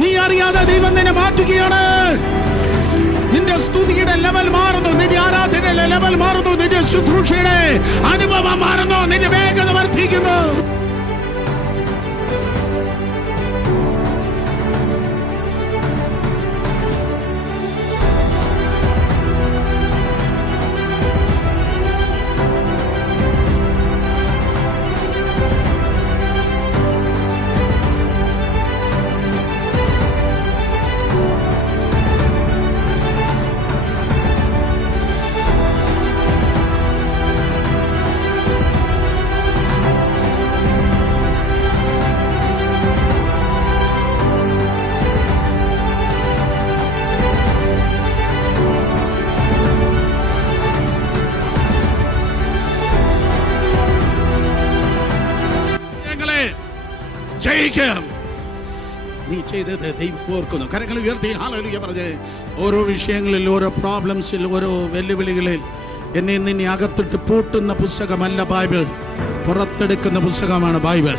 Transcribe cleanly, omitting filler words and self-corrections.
നീ അറിയാതെ ദൈവം നിന്നെ മാറ്റുകയാണ്. നിന്റെ സ്തുതിയുടെ ലെവൽ മാറുന്നു, നിന്റെ ആരാധനയുടെ ലെവൽ മാറുന്നു, നിന്റെ ശുശ്രൂഷയുടെ അനുഭവം മാറുന്നു, നിന്റെ വേഗത വർദ്ധിക്കുന്നു. ജയിക്കാം. നീ ചെയ്തത് ദൈവം ഓർക്കുന്നു. കരങ്ങൾ ഉയർത്തി ഹല്ലേലൂയ പറഞ്ഞ് ഓരോ വിഷയങ്ങളിൽ, ഓരോ പ്രോബ്ലംസിൽ, ഓരോ വെല്ലുവിളികളിൽ എന്നെ നിന്നെ അകത്തിട്ട് പൂട്ടുന്ന പുസ്തകമല്ല ബൈബിൾ, പുറത്തെടുക്കുന്ന പുസ്തകമാണ് ബൈബിൾ.